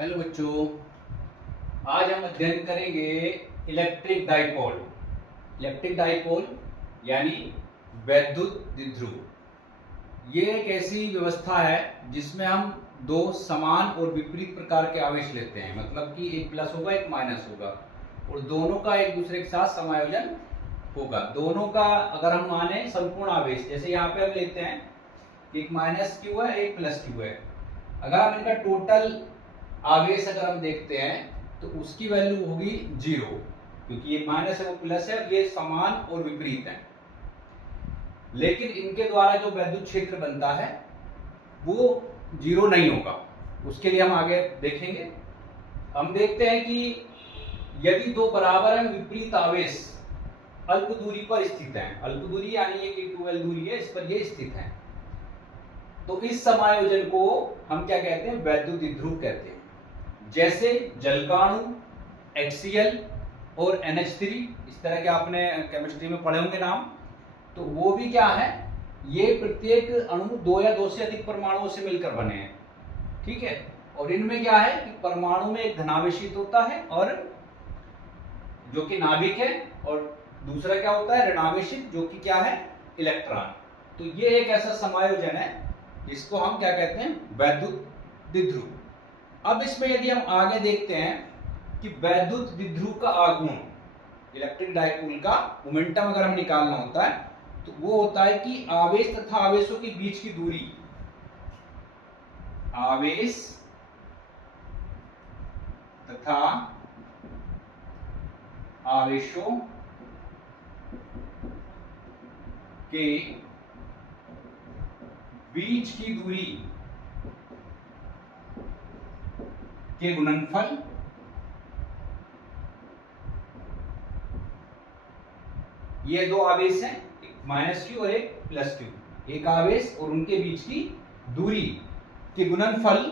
Hello बच्चों, आज हम अध्ययन करेंगे इलेक्ट्रिक डाइपोल। इलेक्ट्रिक डाइपोल यानी वैद्युत द्विध्रुव। ये एक ऐसी व्यवस्था है जिसमें हम दो समान और विपरीत प्रकार के आवेश लेते हैं, मतलब कि एक प्लस होगा एक माइनस होगा और दोनों का एक दूसरे के साथ समायोजन होगा। दोनों का अगर हम माने संपूर्ण आवेश, जैसे यहाँ पे हम लेते हैं एक माइनस क्यू है एक प्लस क्यू है, अगर हम इनका टोटल आवेश अगर हम देखते हैं तो उसकी वैल्यू होगी 0, क्योंकि ये माइनस है वो प्लस है, ये समान और विपरीत है। लेकिन इनके द्वारा जो वैद्युत क्षेत्र बनता है वो 0 नहीं होगा। उसके लिए हम आगे देखेंगे। हम देखते हैं कि यदि दो बराबर है विपरीत आवेश अल्प दूरी पर स्थित हैं, अल्प दूरी यानी ये कि 2l दूरी है, इस पर ये स्थित है, तो इस समायोजन को हम क्या कहते हैं? वैद्युत द्विध्रुव कहते हैं। जैसे जलकाणु, HCl और NH3, इस तरह के आपने केमिस्ट्री में पढ़े होंगे नाम, तो वो भी क्या है, ये प्रत्येक अणु 2 या 2 से अधिक परमाणुओं से मिलकर बने हैं, ठीक है। और इनमें क्या है कि परमाणु में एक धनावेशित होता है और जो कि नाभिक है, और दूसरा क्या होता है ऋणावेशित, जो कि क्या है इलेक्ट्रॉन। तो ये एक ऐसा समायोजन है जिसको हम क्या कहते हैं? वैद्युत द्विध्रुव। अब इसमें यदि हम आगे देखते हैं कि वैद्युत द्विध्रुव का आघूर्ण, इलेक्ट्रिक डाइपोल का मोमेंटम अगर हम निकालना होता है तो वो होता है कि आवेश तथा आवेशों के बीच की दूरी, आवेश तथा आवेशों के बीच की दूरी के गुणनफल ये दो आवेश हैं, एक माइनस क्यू और एक प्लस क्यू, एक आवेश और उनके बीच की दूरी के गुणनफल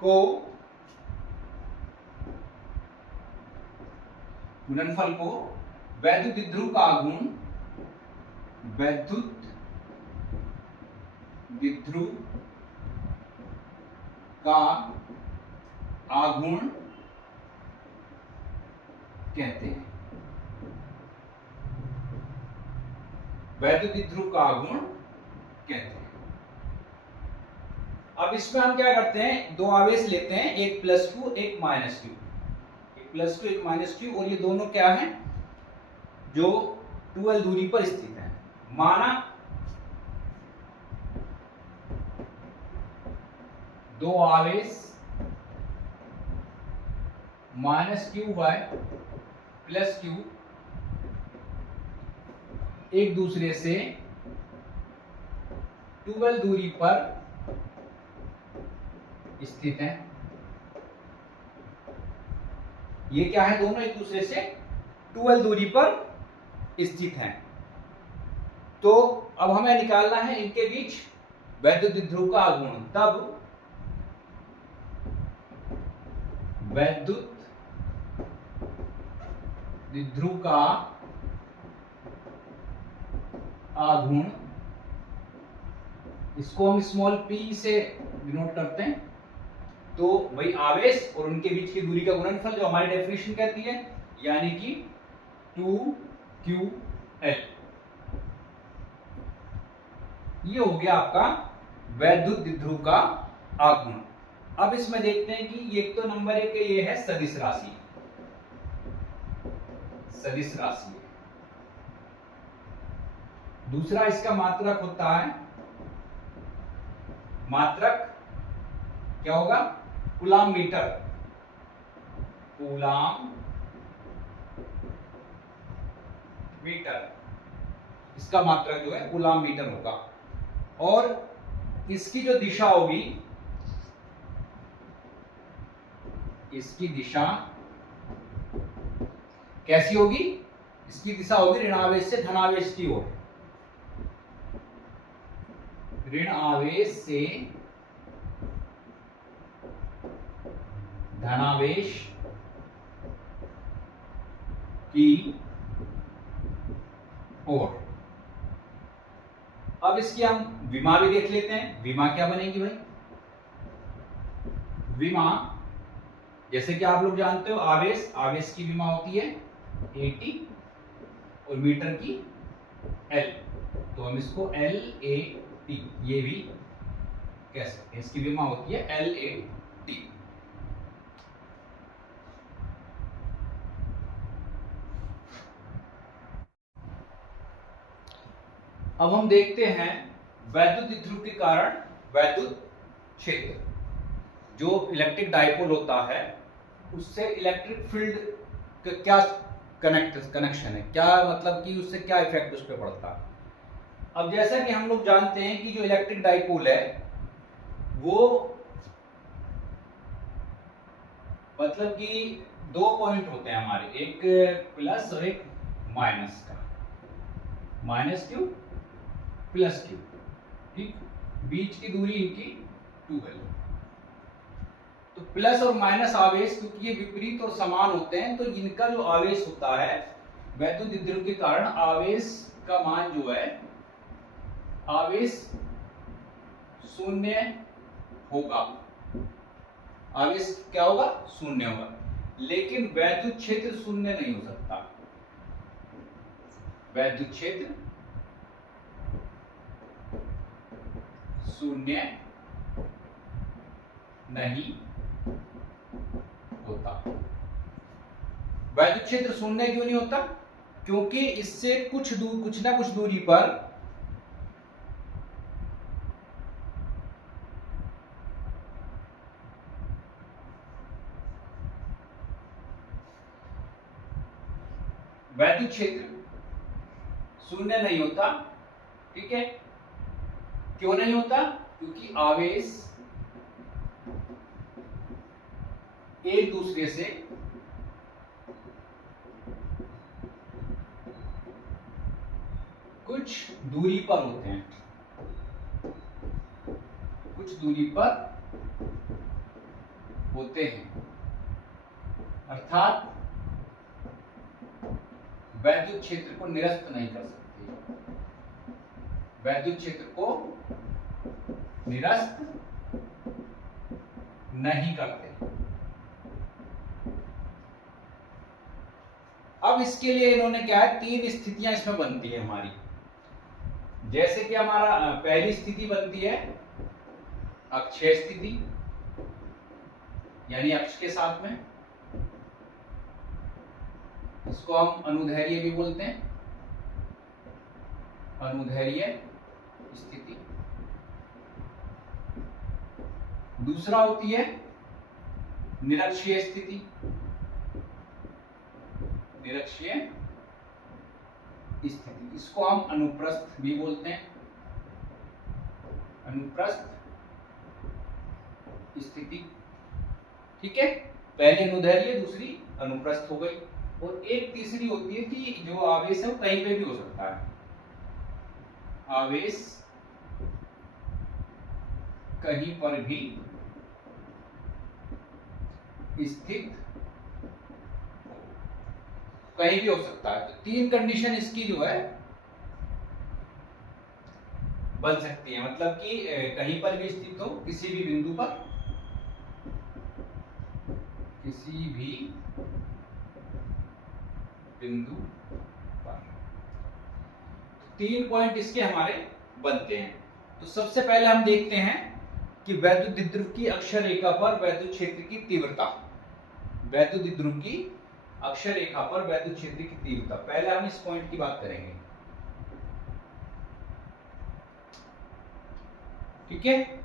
को वैद्युत द्विध्रुव का आघूर्ण, वैद्युत द्विध्रुव का आघूर्ण कहते हैं। वैद्युत द्विध्रुव का आघूर्ण कहते हैं। अब इसमें हम क्या करते हैं, दो आवेश लेते हैं, एक प्लस क्यू एक माइनस क्यू, एक प्लस क्यू एक माइनस क्यू, और ये दोनों क्या हैं? जो 2l दूरी पर स्थित है। माना दो आवेश minus Q by plus Q एक दूसरे से 2l दूरी पर स्थित है। ये क्या है? दोनों एक दूसरे से 2l दूरी पर स्थित हैं। तो अब हमें निकालना है इनके बीच वैद्युत द्विध्रुव का आघूर्ण। तब वैद्युत द्विध्रुव का आघूर्ण, इसको हम स्मॉल p से डिनोट करते हैं, तो वही आवेश और उनके बीच की दूरी का गुणनफल जो हमारी डेफिनेशन कहती है, यानी कि 2ql। ये हो गया आपका वैद्युत द्विध्रुव का आघूर्ण। अब इसमें देखते हैं कि एक तो नंबर एक ये है सदिश राशि, सदिश राशि है। दूसरा इसका मात्रक होता है, मात्रक क्या होगा? कूलाम मीटर, कूलाम मीटर, इसका मात्रक जो है कूलाम मीटर होगा। और इसकी जो दिशा होगी, इसकी दिशा कैसी होगी? इसकी दिशा होगी ऋणावेश से धनावेश की ओर, ऋण आवेश से धनावेश की ओर। अब इसकी हम विमा भी देख लेते हैं। विमा क्या बनेगी भाई? विमा जैसे कि आप लोग जानते हो आवेश, आवेश की विमा होती है AT और मीटर की L, तो हम इसको LAT ये भी कह सकते हैं, इसकी विमा होती है LAT। अब हम देखते हैं वैद्युत द्विध्रुव के कारण वैद्युत क्षेत्र, जो इलेक्ट्रिक डाइपोल होता है उससे इलेक्ट्रिक फील्ड का क्या कनेक्शन है, क्या मतलब कि उससे क्या इफेक्ट उस पर पड़ता है। अब जैसा कि हम लोग जानते हैं कि जो इलेक्ट्रिक डाइपोल है वो मतलब कि दो पॉइंट होते हैं हमारे, एक प्लस और एक माइनस का, माइनस क्यू प्लस क्यू, ठीक, बीच की दूरी इनकी 2L। तो प्लस और माइनस आवेश क्योंकि ये विपरीत और समान होते हैं, तो इनका जो आवेश होता है वैद्युत द्विध्रुव के कारण आवेश का मान जो है, आवेश शून्य होगा, आवेश क्या होगा, शून्य होगा। लेकिन वैद्युत क्षेत्र शून्य नहीं हो सकता, वैद्युत क्षेत्र शून्य नहीं होता। वैद्युत क्षेत्र शून्य क्यों नहीं होता? क्योंकि इससे कुछ ना कुछ दूरी पर वैद्युत क्षेत्र शून्य नहीं होता, ठीक है। क्यों नहीं होता? क्योंकि आवेश एक दूसरे से कुछ दूरी पर होते हैं, कुछ दूरी पर होते हैं, अर्थात वैद्युत क्षेत्र को निरस्त नहीं कर सकते, वैद्युत क्षेत्र को निरस्त नहीं करते। अब इसके लिए इन्होंने क्या है, तीन स्थितियां इसमें बनती है हमारी। जैसे कि हमारा पहली स्थिति बनती है अक्षीय स्थिति, यानी अक्ष के साथ में, इसको हम अनुदैर्ध्य भी बोलते हैं, अनुदैर्ध्य स्थिति। दूसरा होती है निरक्षीय स्थिति, निरक्षीय स्थिति, इसको हम अनुप्रस्थ भी बोलते हैं, अनुप्रस्थ स्थिति, ठीक है। पहली अनुदैर्ध्य, दूसरी अनुप्रस्थ हो गई। और एक तीसरी होती है कि जो आवेश है वो कहीं पे भी हो सकता है, आवेश कहीं पर भी स्थित, कहीं भी हो सकता है। तो तीन कंडीशन इसकी जो है बन सकती है, मतलब कि कहीं पर भी स्थित हो, किसी भी बिंदु पर, किसी भी बिंदु पर। तीन पॉइंट इसके हमारे बनते हैं। तो सबसे पहले हम देखते हैं कि वैद्युत द्विध्रुव की अक्षीय रेखा पर वैद्युत क्षेत्र की तीव्रता, वैद्युत द्विध्रुव की अक्षीय रेखा पर वैद्युत क्षेत्र की तीव्रता। पहले हम इस पॉइंट की बात करेंगे, ठीक है।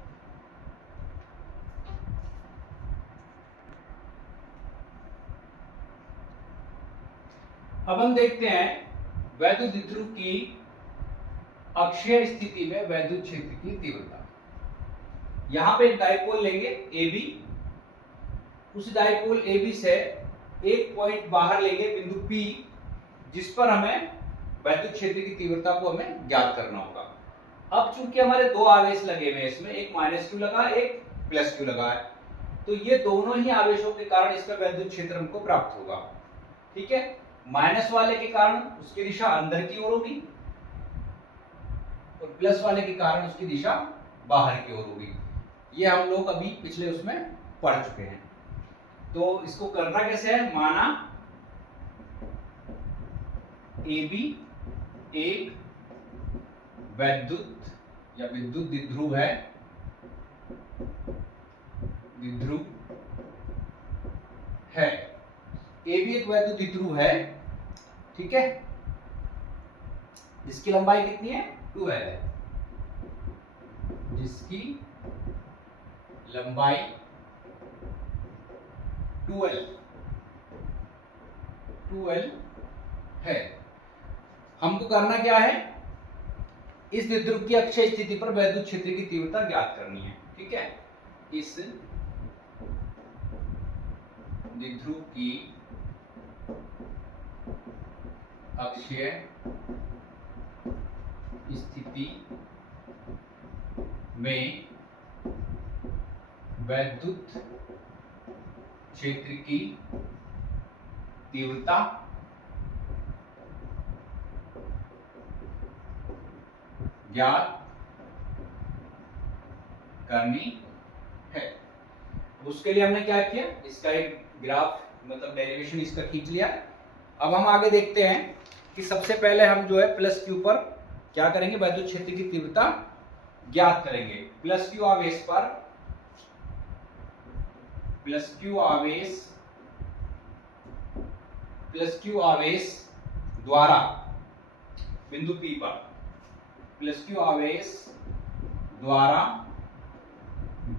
अब हम देखते हैं वैद्युत द्विध्रुव की अक्षीय स्थिति में वैद्युत क्षेत्र की तीव्रता। यहां पे एक डाइपोल लेंगे AB, उस डाइपोल AB से एक पॉइंट बाहर लेंगे बिंदु P, जिस पर हमें वैद्युत क्षेत्र की तीव्रता को हमें ज्ञात करना होगा। अब चूंकि हमारे दो आवेश लगे हुए हैं, इसमें एक -q लगा है, एक +q लगा है, तो ये दोनों ही आवेशों के कारण इसका वैद्युत क्षेत्र हमको प्राप्त होगा, ठीक है। माइनस वाले के कारण उसकी दिशा अंदर की ओर होगी और प्लस वाले के कारण उसकी दिशा बाहर की ओर होगी। ये हम लोग अभी पिछले उसमें पढ़ चुके हैं। तो इसको करना कैसे है, माना AB एक वैद्युत या विद्युत द्विध्रुव है, द्विध्रुव है। AB एक वैद्युत द्विध्रुव है, ठीक है, जिसकी लंबाई कितनी है, 2L है, जिसकी लंबाई 2L है। हमको करना क्या है, इस द्विध्रुव की अक्षीय स्थिति पर वैद्युत क्षेत्र की तीव्रता ज्ञात करनी है, ठीक है। इस द्विध्रुव की अक्षीय स्थिति में वैद्युत क्षेत्र की तीव्रता ज्ञात करनी है। उसके लिए हमने क्या किया, इसका एक ग्राफ मतलब डेरिवेशन इसका खींच लिया। अब हम आगे देखते हैं कि सबसे पहले हम जो है प्लस क्यू पर क्या करेंगे, वैद्युत क्षेत्र की तीव्रता ज्ञात करेंगे। प्लस क्यू आवेश पर, प्लस क्यू आवेश द्वारा बिंदु P पर, प्लस क्यू आवेश द्वारा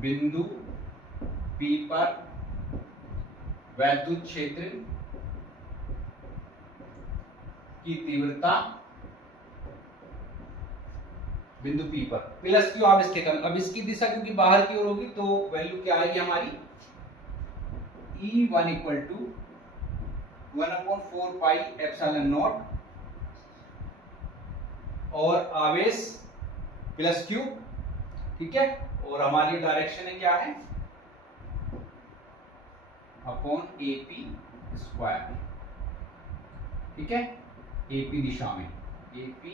बिंदु P पर वैद्युत क्षेत्र की तीव्रता बिंदु P पर प्लस क्यू आवेश के कारण। अब इसकी दिशा क्योंकि बाहर की ओर होगी तो वैल्यू क्या आएगी हमारी, E1 equal to 1/4 pi epsilon naught, और आवेश प्लस क्यू, ठीक है, और हमारी डायरेक्शन है क्या है, अपॉन AP स्क्वायर, ठीक है, AP दिशा में, AP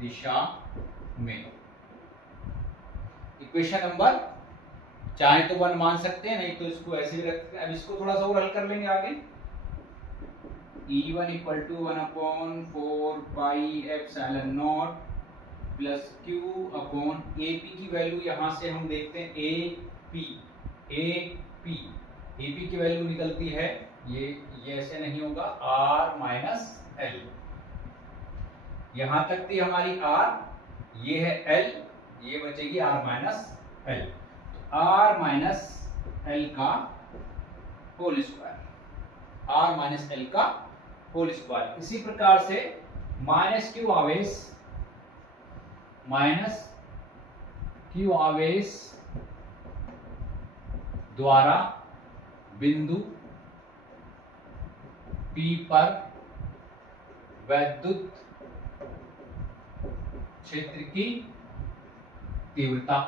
दिशा में। इक्वेशन नंबर चाहे तो 1 मान सकते हैं, नहीं तो इसको ऐसे भी रख सकते हैं। अब इसको थोड़ा सा और हल कर लेंगे आगे। E1 equal to 1/4 pi epsilon naught plus Q upon AP की वैल्यू यहां से हम देखते हैं AP की वैल्यू निकलती है, ये ऐसे नहीं होगा, R माइनस L, यहां तक थी हमारी R, ये है L, ये बचेगी R minus L, R minus L का whole square, R minus L का होल स्क्वायर। इसी प्रकार से माइनस क्यू आवेश द्वारा बिंदु P पर वैद्युत क्षेत्र की तीव्रता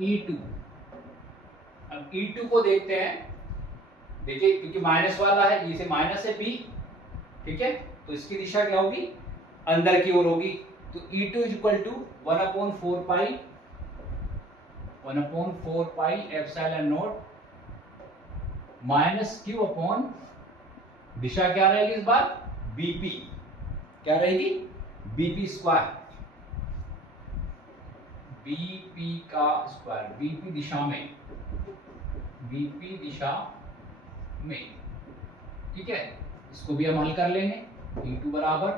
E2। अब E2 को देखते हैं, देखिए क्योंकि माइनस वाला है, इसे माइनस है P, ठीक है, तो इसकी दिशा क्या होगी, अंदर की ओर होगी। तो E2 is equal to 1/4 pi epsilon naught minus Q upon दिशा क्या रहेगी इस बार, BP, क्या रहेगी, BP स्क्वायर, BP का स्क्वायर, BP दिशा में, ठीक है, इसको भी हम हल कर लेंगे। E2 बराबर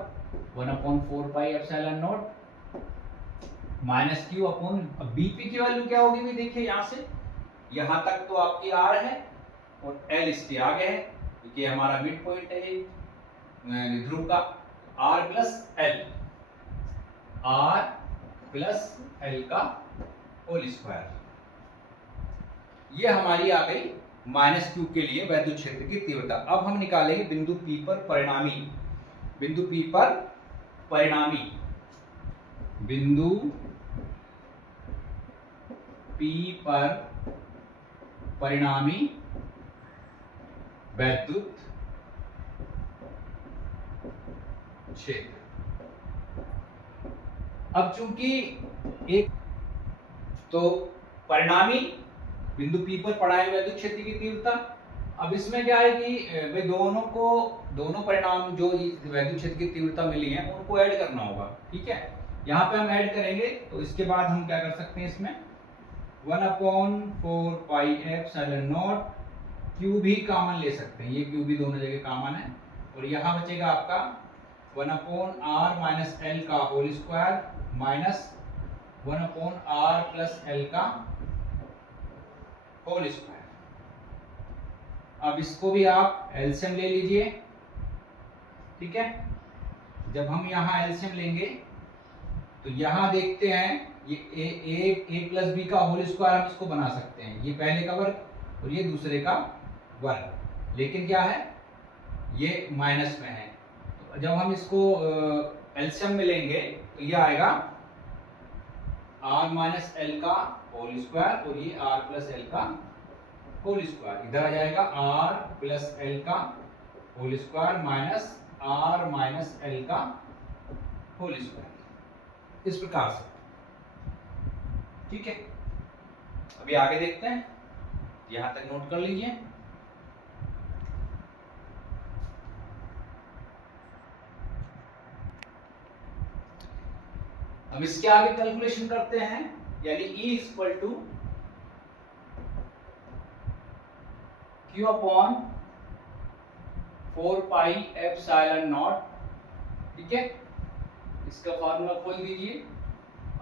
1/4 pi epsilon naught minus Q upon, BP की वैल्यू क्या होगी, भी देखिए यहां से यहां तक तो आपकी R है और L इसके आगे है, क्योंकि हमारा मिड पॉइंट है ध्रुव का, R प्लस L का होल स्क्वायर। ये हमारी आ गई माइनस Q के लिए वैद्युत क्षेत्र की तीव्रता। अब हम निकालेंगे बिंदु P पर परिणामी, बिंदु P पर परिणामी वैद्युत क्षेत्र। अब चूंकि एक तो परिणामी बिंदु P पर पड़ाए हुए विद्युत क्षेत्र की तीव्रता। अब इसमें क्या है कि भाई दोनों परिणाम जो विद्युत क्षेत्र की तीव्रता मिली है उनको ऐड करना होगा, ठीक है। यहाँ पे हम ऐड करेंगे तो इसके बाद हम क्या कर सकते हैं, इसमें 1/4 पाई एप्सिलॉन नॉट, क्यू भी कॉमन ले सकते हैं, ये क्यू भी दोनों जगह कॉमन है, और यहाँ बचेगा आपका 1/r माइनस एल का whole square minus 1/r plus L का होल स्क्वायर। अब इसको भी आप एलसीएम ले लीजिए, ठीक है। जब हम यहाँ एलसीएम लेंगे तो यहाँ देखते हैं ये ए प्लस बी का होल स्क्वायर हम इसको बना सकते हैं, ये पहले का वर्ग और ये दूसरे का वर्ग, लेकिन क्या है ये माइनस में है। तो जब हम इसको एलसीएम में लेंगे तो ये आएगा r माइनस एल का होल स्क्वायर और ये r प्लस एल का होल स्क्वायर, इधर आ जाएगा r प्लस एल का whole square minus r minus L का होल स्क्वायर, इस प्रकार से, ठीक है। अभी आगे देखते हैं, यहां तक नोट कर लीजिए। अब इसके आगे कैलकुलेशन करते हैं, यानी E equal to Q upon 4 pi epsilon naught, ठीक है। इसका फॉर्मूला खोल दीजिए,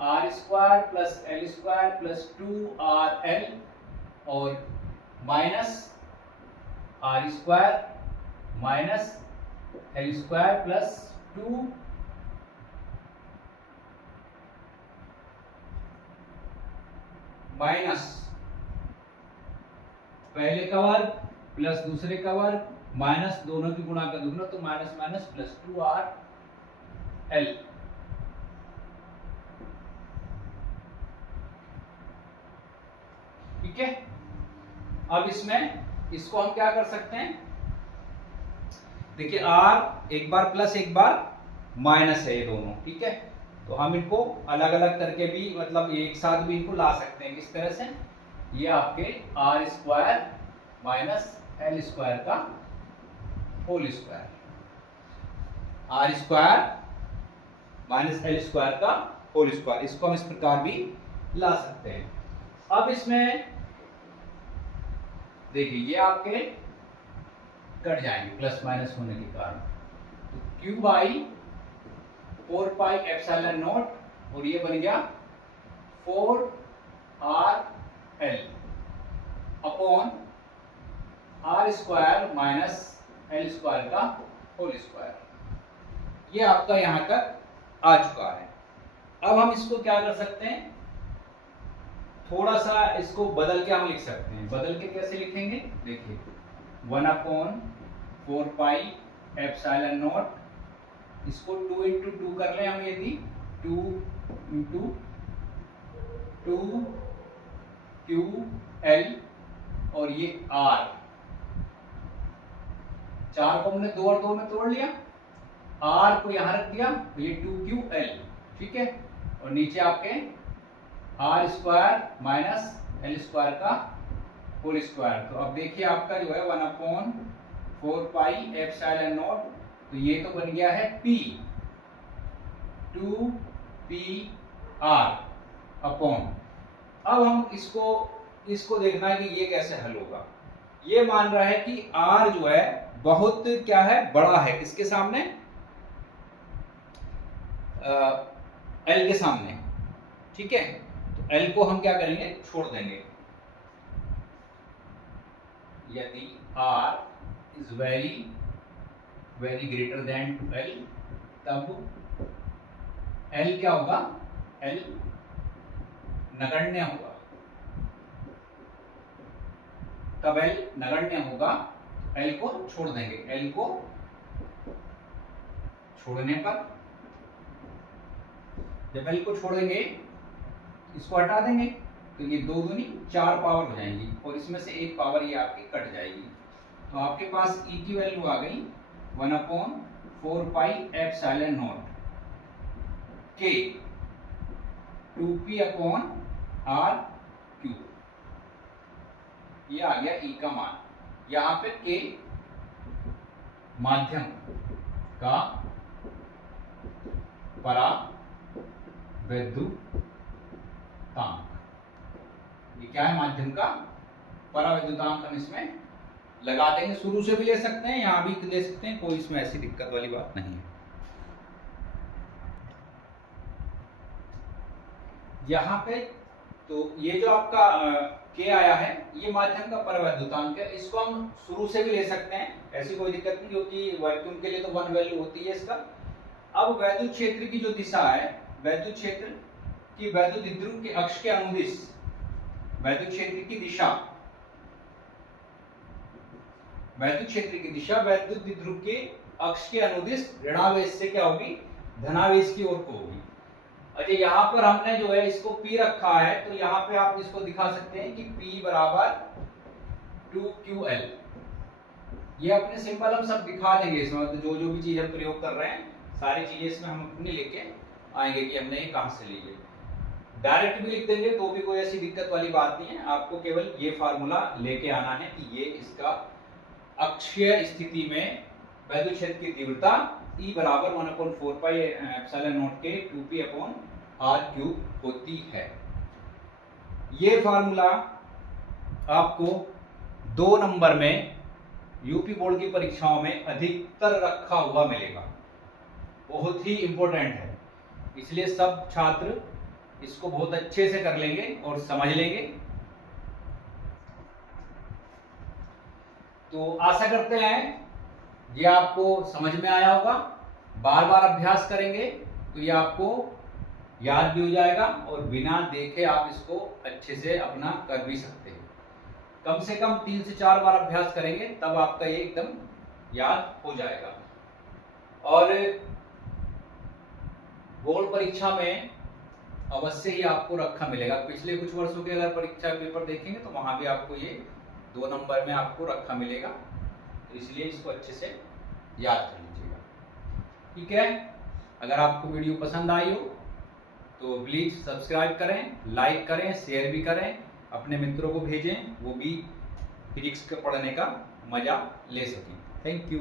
R square plus L square plus 2RL और minus R square minus L square plus 2 minus पहले का वर्ग प्लस दूसरे का वर्ग माइनस दोनों की गुणा का दुगना, तो माइनस माइनस प्लस 2RL। ठीक है। अब इसमें इसको हम क्या कर सकते हैं, देखिए R एक बार प्लस एक बार माइनस है ये दोनों, ठीक है। तो हम इनको अलग अलग करके भी, मतलब एक साथ भी इनको ला सकते हैं, किस तरह से, ये आपके R square minus L square का whole square, R square minus L square का होल स्क्वायर, इसको हम इस प्रकार भी ला सकते हैं। अब इसमें देखिए ये आपके कट जाएंगे प्लस माइनस होने के कारण, तो Q by 4 pi epsilon naught और ये बन गया 4RL upon R square minus L square का होल स्क्वायर, ये आपका यहां तक आ चुका है। अब हम इसको क्या कर सकते हैं, थोड़ा सा इसको बदल के हम लिख सकते हैं। बदल के कैसे लिखेंगे, देखिए 1/4 पाई एप्सिलॉन नॉट, इसको 2 इंटू 2 कर लें हम, यदि 2 इंटू 2QL और ये R, 4 को हमने 2 और 2 में तोड़ लिया, R को यहां रख दिया, तो ये 2QL, ठीक है। और नीचे आपके R square minus L square का होल स्क्वायर। तो अब देखिए आपका जो है 1/4 पाई एप्सिलॉन नॉट, तो ये तो बन गया है P 2PR अपॉन, अब हम इसको देखना है कि ये कैसे हल होगा। ये मान रहा है कि R जो है बहुत क्या है, बड़ा है, किसके सामने, L के सामने, ठीक है। तो L को हम क्या करेंगे, छोड़ देंगे। यदि R is very very greater than two L, तब L क्या होगा, L नगण्य होगा, तब L नगण्य होगा, L को छोड़ देंगे। L को छोड़ने पर, जब L को छोड़ देंगे, इसको हटा देंगे, तो ये 2 दूनी 4 पावर हो जाएंगी और इसमें से एक पावर ये आपकी कट जाएगी। तो आपके पास E की वैल्यू आ गई 1/4 pi epsilon not K 2P upon R Q, ये आ गया E का मान। यहाँ पे K माध्यम का परावैद्युतांक, ये क्या है, माध्यम का परावैद्युतांक हम इसमें लगा देंगे। शुरू से भी ले सकते हैं, यहां भी ले सकते हैं, कोई इसमें ऐसी दिक्कत वाली बात नहीं है। यहाँ पे तो ये जो आपका K आया है, ये माध्यम का परावैद्युतांक है। इसको हम शुरू से भी ले सकते हैं, ऐसी कोई दिक्कत नहीं, क्योंकि वैक्यूम के लिए तो 1 वैल्यू होती है इसका। अब वैद्युत क्षेत्र की जो दिशा है, वैद्युत क्षेत्र की वैद्युत द्विध्रुव के अक्ष के अनुदिश वैद्युत क्षेत्र की दिशा, वैद्युत क्षेत्र की दिशा वैद्युत द्विध्रुव के अक्ष के अनुदिश ऋणावेश से क्या होगी, धनावेश की ओर को होगी। अच्छा, यहाँ पर हमने जो है इसको P रखा है, तो यहाँ पे आप इसको दिखा सकते हैं कि P बराबर 2QL। ये अपने सिंपल हम सब दिखा देंगे इसमें, तो जो भी चीज हम प्रयोग कर रहे हैं सारी चीजें इसमें हम अपनी लेके आएंगे कि हमने ये कहां से ली है। डायरेक्ट भी लिख देंगे तो भी कोई ऐसी दिक्कत वाली बात नहीं है, आपको केवल ये फार्मूला लेके आना है कि ये इसका अक्षीय स्थिति में वैद्युत क्षेत्र की तीव्रता E बराबर 1/4 पाई एप्सिलॉन नॉट के 2p/r³ होती है। ये फार्मूला आपको 2 नंबर में यूपी बोर्ड की परीक्षाओं में अधिकतर रखा हुआ मिलेगा, बहुत ही इंपॉर्टेंट है, इसलिए सब छात्र इसको बहुत अच्छे से कर लेंगे और समझ लेंगे। तो आशा करते हैं ये आपको समझ में आया होगा। बार बार अभ्यास करेंगे तो ये आपको याद भी हो जाएगा, और बिना देखे आप इसको अच्छे से अपना कर भी सकते हैं। कम से कम 3 से 4 बार अभ्यास करेंगे तब आपका ये एकदम याद हो जाएगा। और बोर्ड परीक्षा में अवश्य ही आपको रखा मिलेगा। पिछले कुछ वर्षों के अगर परीक्षा पेपर देखेंगे तो वहां भी आपको ये 2 नंबर में आपको रखा मिलेगा, तो इसलिए इसको अच्छे से याद कर लीजिएगा। ठीक है, अगर आपको वीडियो पसंद आई हो तो प्लीज सब्सक्राइब करें, लाइक करें, शेयर भी करें, अपने मित्रों को भेजें, वो भी फिजिक्स के पढ़ने का मजा ले सकें। Thank you.